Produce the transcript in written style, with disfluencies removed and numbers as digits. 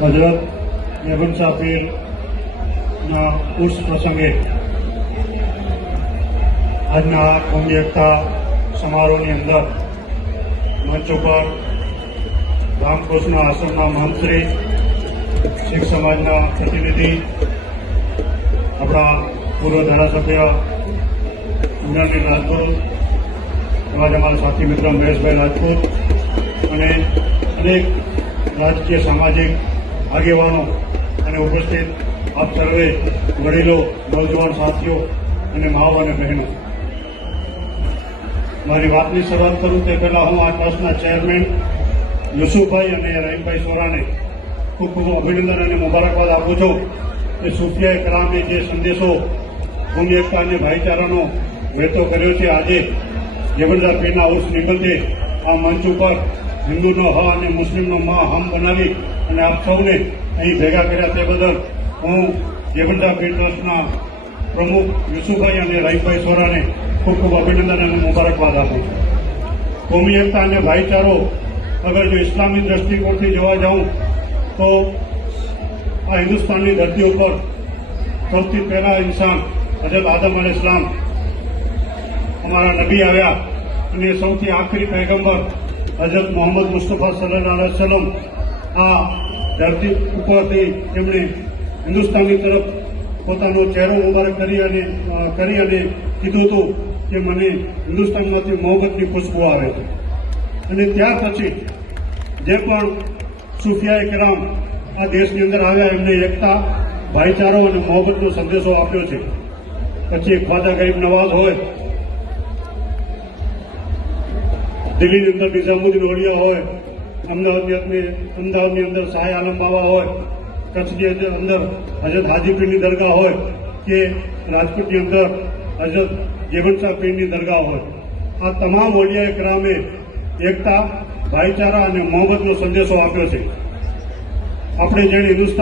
હજરત મેમન શાહ પીરના ઉર્સ પ્રસંગે આજના આ કોમી એકતા સમારોહની અંદર મંચ ઉપર રામકૃષ્ણ આશ્રમના મહંતશ્રી, શીખ સમાજના પ્રતિનિધિ, આપણા પૂર્વ ધારાસભ્ય ઉનાની રાજપૂત, એવા જ અમારા સાથી મિત્ર મહેશભાઈ રાજપૂત અને અનેક રાજકીય સામાજિક આગેવાનો અને ઉપસ્થિત આપ સર્વે વડીલો, નવજવાન સાથીઓ અને માઓ અને બહેનો, મારી વાતની શરૂઆત કરું તે પહેલાં હું આ ટ્રસ્ટના ચેરમેન યુસુફભાઈ અને રહીમભાઈ સોરાને ખૂબ ખૂબ અભિનંદન અને મુબારકબાદ આપું છું કે સૂફિયાએ કરામે જે સંદેશો કોમી એકતા અને ભાઈચારાનો વહેતો કર્યો છે, આજે જબરદાર પીરના ઉર્સ નિમિત્તે આ મંચ ઉપર હિન્દુનો હ અને મુસ્લિમનો મ હમ બનાવી અને આપ સૌને અહીં ભેગા કર્યા તે બદલ હું જબરદાર પીર ટ્રસ્ટના પ્રમુખ યુસુફભાઈ અને રહીમભાઈ સોરાને ખૂબ ખૂબ અભિનંદન અને મુબારકબાદ આપું છું. કોમી એકતા અને ભાઈચારો અગર જો ઇસ્લામી દ્રષ્ટિકોણથી જોવા જાઉં તો આ હિન્દુસ્તાનની ધરતી ઉપર સૌથી પહેલા ઇન્સાન હજરત આદમ અલૈહિસ્સલામ અમારા નબી આવ્યા અને સૌથી આખરી પૈગંબર હજરત મોહમ્મદ મુસ્તફા સલ્લલ્લાહુ અલૈહિ વસલ્લમ આ ધરતી ઉપરથી તેમણે હિન્દુસ્તાનની તરફ પોતાનો ચહેરો મુબારક કરી અને કીધું હતું કે મને હિન્દુસ્તાનમાંથી મોહબ્બતની ખુશ્બુ આવે છે. અને ત્યાર પછી જે પણ સૂફિયાએ કિરામ આ દેશની અંદર આવ્યા એમને એકતા, ભાઈચારો અને મોહબ્બતનો સંદેશો આપ્યો છે. પછી ખ્વાજા ગરીબ નવાઝ હોય, દિલ્હીની અંદર નિઝામુદ્દીન ઓલિયા હોય, અમદાવાદની અંદર શાહ આલમ બાબા હોય, કચ્છની અંદર હજરત હાજી પીરની દરગાહ હોય કે રાજકોટની અંદર હજરત જેવન શાહ પીરની દરગાહ હોય, આ તમામ ઓલિયાએ કિરામે એકતા, ભાઈચારા અને મોહબ્બતનો સંદેશો આપ્યો છે. આપણે જેને હિન્દુસ્તાન